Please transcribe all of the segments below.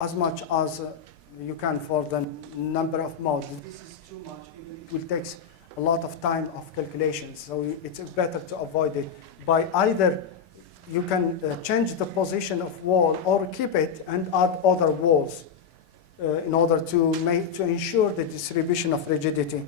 as much as you can for the number of modes. This is too much. It will take a lot of time of calculations. So it's better to avoid it by either you can change the position of wall or keep it and add other walls in order to ensure the distribution of rigidity.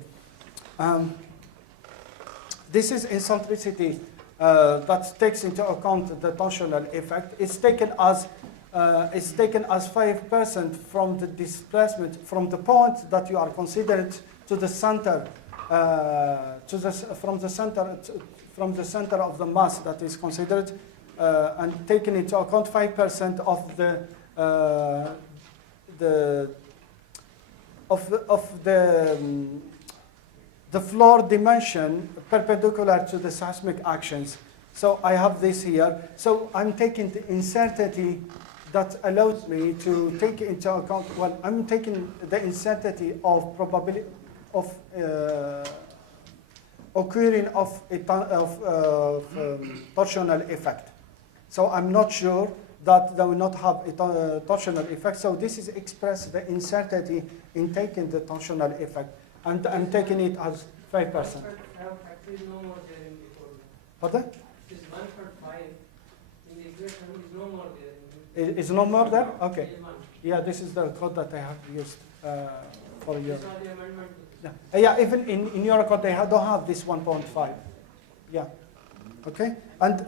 This is eccentricity that takes into account the torsional effect. It's taken as 5% from the displacement from the point that you are considered to the center, from the center of the mass that is considered, and taken into account 5% of the floor dimension perpendicular to the seismic actions. So I have this here. So I'm taking the uncertainty that allows me to take into account, well, I'm taking the uncertainty of probability of occurring of torsional effect. So I'm not sure that they will not have a torsional effect. So this is expressed the uncertainty in taking the torsional effect. And I'm taking it as 5%. Actually, no more there in before. Pardon? It is 1.5 in the equation. Is no more there. Is no more there? Okay. Yeah, this is the code that I have used for your. This was the amendment. Yeah, even in your code they don't have this 1.5. Yeah. Okay. And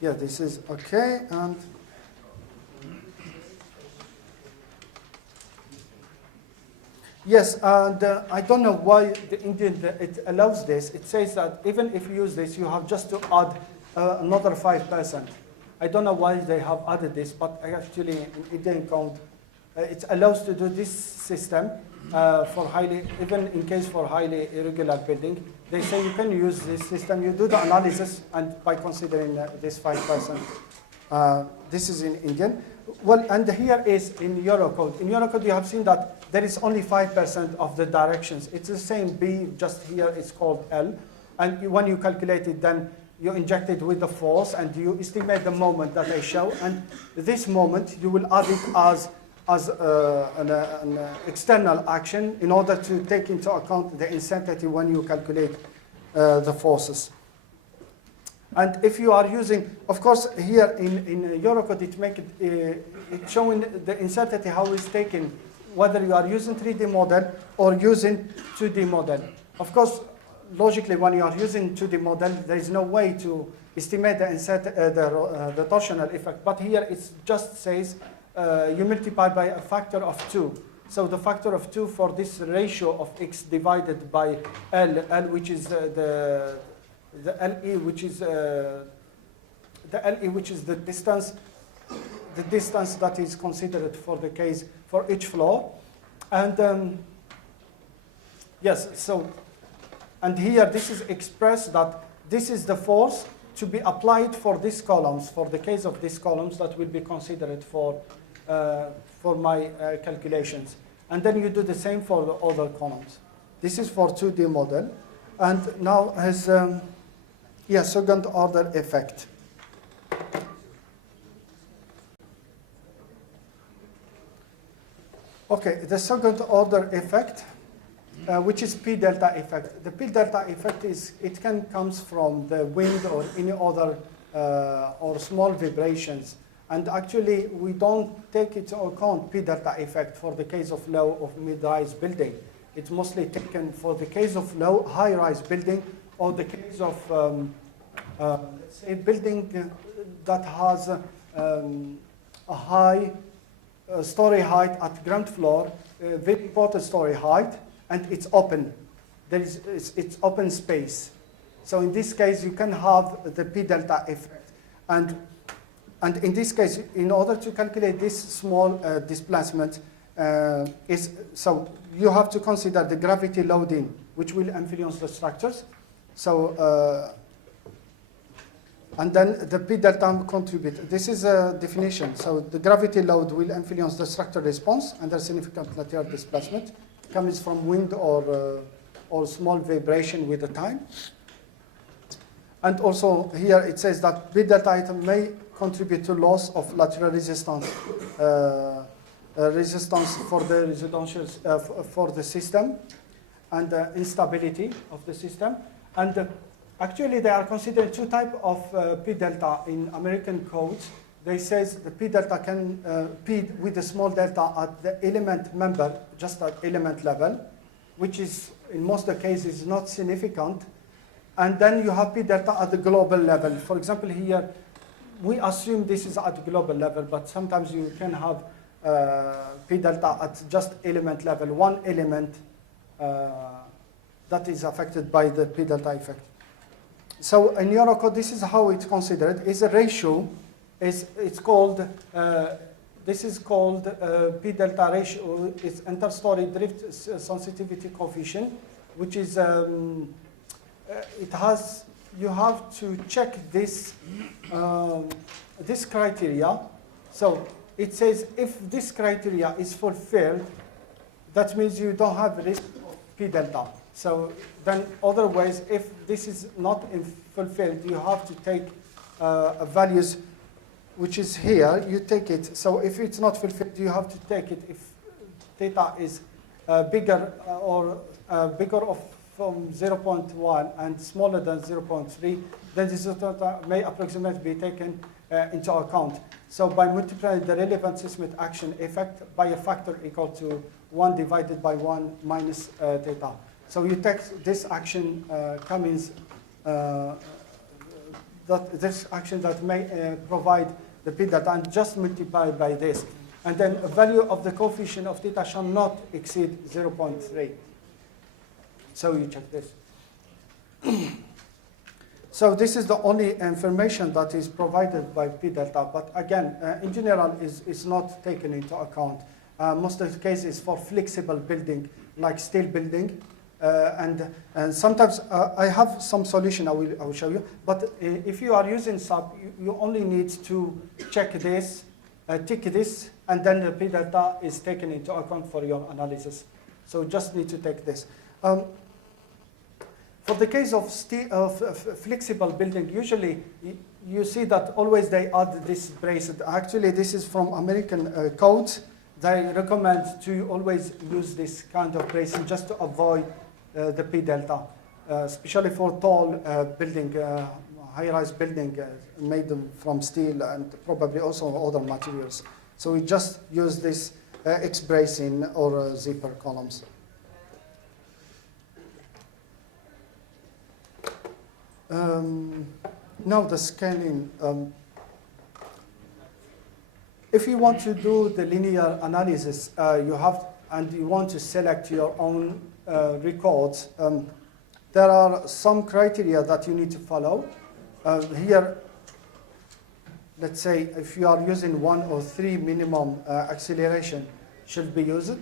yeah, this is okay. And yes, and I don't know why the Indian it allows this. It says that even if you use this, you have just to add another 5%. I don't know why they have added this, but actually in Indian code, it allows to do this system for even in case for highly irregular building. They say you can use this system. You do the analysis, and by considering this 5%, this is in Indian. Well, and here is in Eurocode. In Eurocode, you have seen that there is only 5% of the directions. It's the same B, just here it's called L. And when you calculate it, then you inject it with the force, and you estimate the moment that I show. And this moment, you will add it as an external action in order to take into account the uncertainty when you calculate the forces. And if you are using, of course, here in Eurocode, it's showing the uncertainty how it's taken, whether you are using 3D model or using 2D model. Of course, logically, when you are using 2D model, there is no way to estimate the torsional effect. But here it just says you multiply by a factor of 2. So the factor of 2 for this ratio of x divided by L, which is the LE, which is the distance that is considered for the case for each floor. And yes, so, and here this is expressed that this is the force to be applied for these columns, for the case of these columns that will be considered for my calculations. And then you do the same for the other columns. This is for 2D model. And now has, second order effect. Okay, the second order effect, which is P delta effect. The P delta effect comes from the wind or any other or small vibrations. And actually, we don't take into account P delta effect for the case of low or mid-rise building. It's mostly taken for the case of low high-rise building or the case of, let's say, building that has a high story height at ground floor, very important story height, and it's open. It's open space. So in this case, you can have the P delta effect. And in this case, in order to calculate this small displacement, so you have to consider the gravity loading, which will influence the structures. So, and then the P delta contribute. This is a definition. So the gravity load will influence the structural response under significant lateral displacement. It comes from wind or small vibration with the time. And also here it says that P delta item may contribute to loss of lateral resistance, resistance for the residential for the system, and instability of the system. And actually, they are considering two types of P delta in American codes. They says the P delta can P with a small delta at the element member, just at element level, which is in most of the cases not significant. And then you have P delta at the global level. For example, here, we assume this is at the global level, but sometimes you can have P delta at just element level, one element that is affected by the P delta effect. So in Eurocode, this is how it's considered. It's a ratio. It's called, this is called P delta ratio. It's inter-story drift sensitivity coefficient, which is, it has, you have to check this, this criteria. So it says if this criteria is fulfilled, that means you don't have risk of P delta. So then otherwise, if this is not fulfilled, you have to take values which is here, you take it. So if it's not fulfilled, you have to take it if theta is bigger or bigger of from 0.1 and smaller than 0.3, then this theta may approximately be taken into account. So by multiplying the relevant seismic action effect by a factor equal to 1 divided by 1 minus theta. So you take this action Cummins, this action that may provide the P delta and just multiply by this. And then a value of the coefficient of theta shall not exceed 0.3. So you check this. So this is the only information that is provided by P delta, but again, in general, is not taken into account. Most of the cases for flexible building, like steel building, and sometimes I have some solution I will show you. But if you are using SAP, you only need to check this, tick this, and then the P delta is taken into account for your analysis. So just need to take this. For the case of flexible building, usually you see that always they add this brace. Actually, this is from American codes. They recommend to always use this kind of bracing just to avoid the P delta, especially for tall building, high-rise building made from steel and probably also other materials. So we just use this X bracing or zipper columns. Now the scaling. If you want to do the linear analysis, you want to select your own records, there are some criteria that you need to follow. Here, let's say if you are using 1 or 3 minimum acceleration should be used.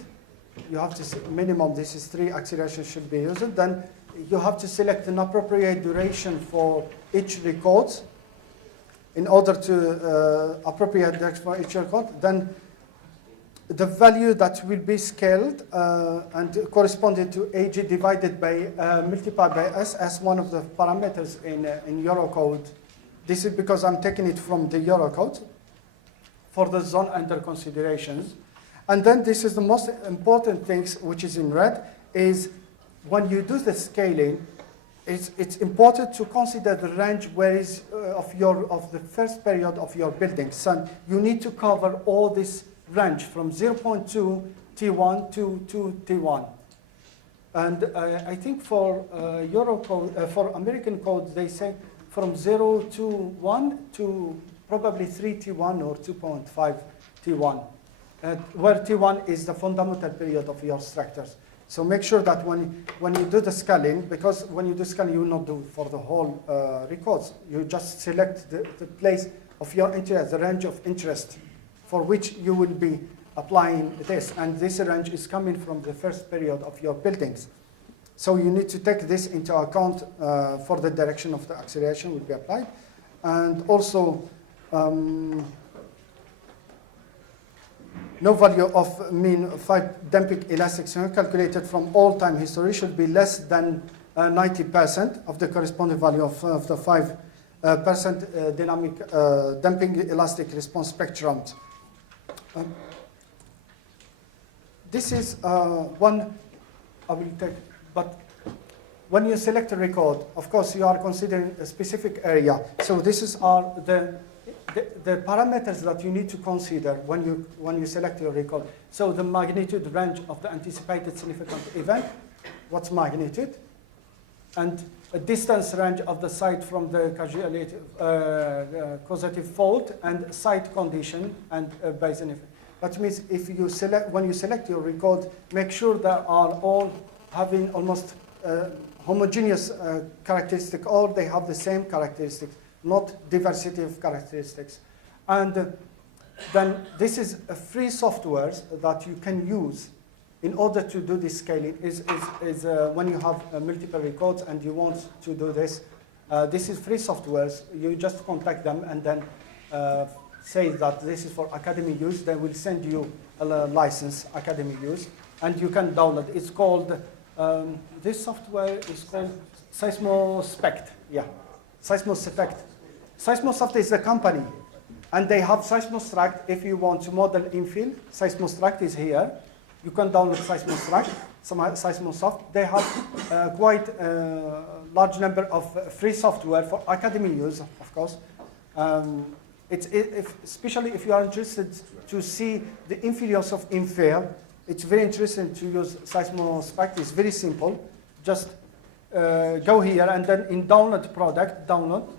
You have to minimum, this is 3 acceleration should be used. Then you have to select an appropriate duration for each record in order to appropriate direction for each record. Then the value that will be scaled and corresponding to AG divided by multiplied by S as one of the parameters in Eurocode. This is because I'm taking it from the Eurocode for the zone under considerations. And then this is the most important things, which is in red, is when you do the scaling, it's important to consider the range where is of the first period of your building. So you need to cover all this range from 0.2 T1 to T1. And I think for Eurocode, for American code, they say from 0 to 1 to probably 3 T1 or 2.5 T1, where T1 is the fundamental period of your structures. So make sure that when you do the scaling, because when you do scaling, you will not do for the whole records. You just select the place of your interest, the range of interest for which you will be applying this. And this range is coming from the first period of your buildings. So you need to take this into account for the direction of the acceleration will be applied. And also, no value of mean 5 damping elastic calculated from all time history should be less than 90% of the corresponding value of the 5% dynamic damping elastic response spectrums. This is one I will take, but when you select a record, of course, you are considering a specific area. So this are the parameters that you need to consider when you select your record. So the magnitude range of the anticipated significant event, what's magnitude, and a distance range of the site from the causative fault, and site condition and Bayesian effect. That means if you when you select your record, make sure they are all having almost homogeneous characteristic, or they have the same characteristics, not diversity of characteristics. And then this is a free software that you can use in order to do this scaling. Is when you have multiple records and you want to do this, this is free software. You just contact them and then say that this is for academy use. They will send you a license, academy use, and you can download. It's called, this software is called Seismospect. Yeah, Seismospect. Seismosoft is a company, and they have Seismostruct. If you want to model infill, Seismostruct is here. You can download Seismosoft. They have quite a large number of free software for academy use, of course. Especially if you are interested to see the influence of infill, it's very interesting to use Seismospect. It's very simple. Just go here and then in download product,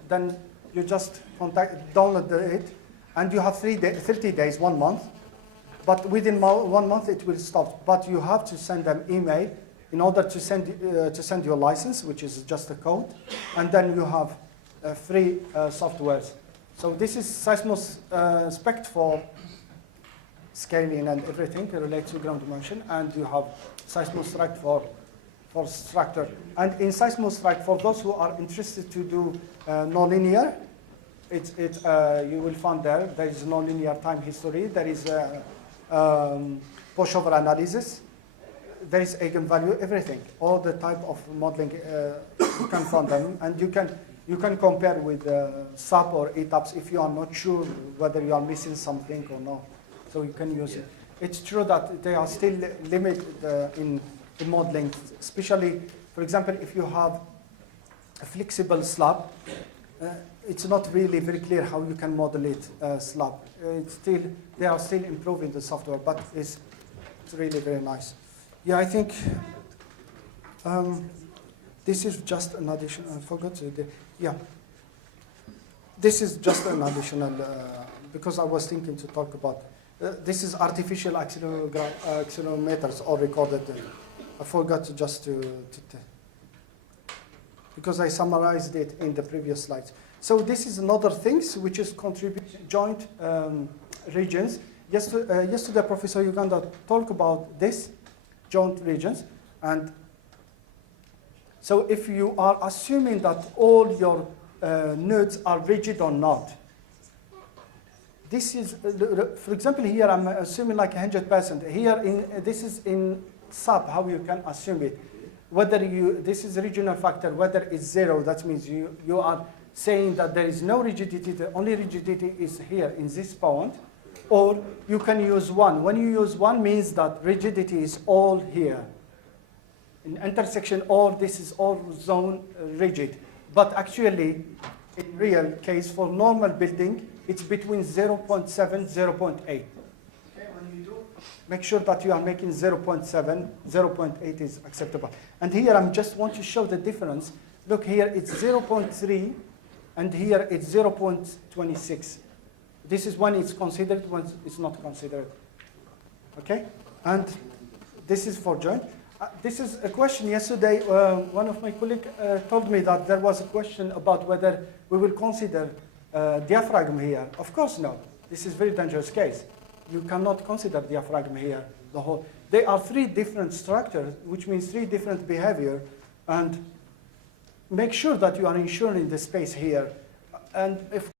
then you just download it, and you have 30 days, 1 month. But within 1 month it will stop. But you have to send them email in order to send your license, which is just a code, and then you have free software. So this is Seismospect for scaling and everything related to ground dimension, and you have Seismostruct for structure. And in Seismostruct, for those who are interested to do nonlinear, you will find there is nonlinear time history, there is pushover analysis, there is eigenvalue, everything, all the type of modeling you can find them, and you can compare with SAP or ETAPS if you are not sure whether you are missing something or not. So you can use it. It's true that they are still limited in modeling, especially, for example, if you have a flexible slab, it's not really very clear how you can model it slab. They are still improving the software, but it's really very nice. Yeah, I think this is just an additional, I forgot to, yeah. This is just an additional, because I was thinking to talk about, this is artificial accelerometers all recorded. I forgot to because I summarized it in the previous slides. So this is another thing which is contribution joint regions. Yesterday, Professor Uganda talked about this joint regions, and so if you are assuming that all your nodes are rigid or not, this is, for example, here I'm assuming like 100%. Here, this is in SAP, how you can assume it. Whether this is a regional factor, whether it's 0, that means you are saying that there is no rigidity, the only rigidity is here in this point, or you can use 1. When you use 1 means that rigidity is all here. In intersection, all this is all zone rigid. But actually, in real case, for normal building, it's between 0.7, 0.8. Okay, when you do, make sure that you are making 0.7, 0.8 is acceptable. And here I just want to show the difference. Look here, it's 0.3, and here it's 0.26. This is when it's considered, when it's not considered. Okay, and this is for joint. This is a question yesterday. One of my colleagues told me that there was a question about whether we will consider diaphragm here. Of course, no. This is a very dangerous case. You cannot consider diaphragm here. They are 3 different structures, which means 3 different behavior. And make sure that you are ensuring the space here. And if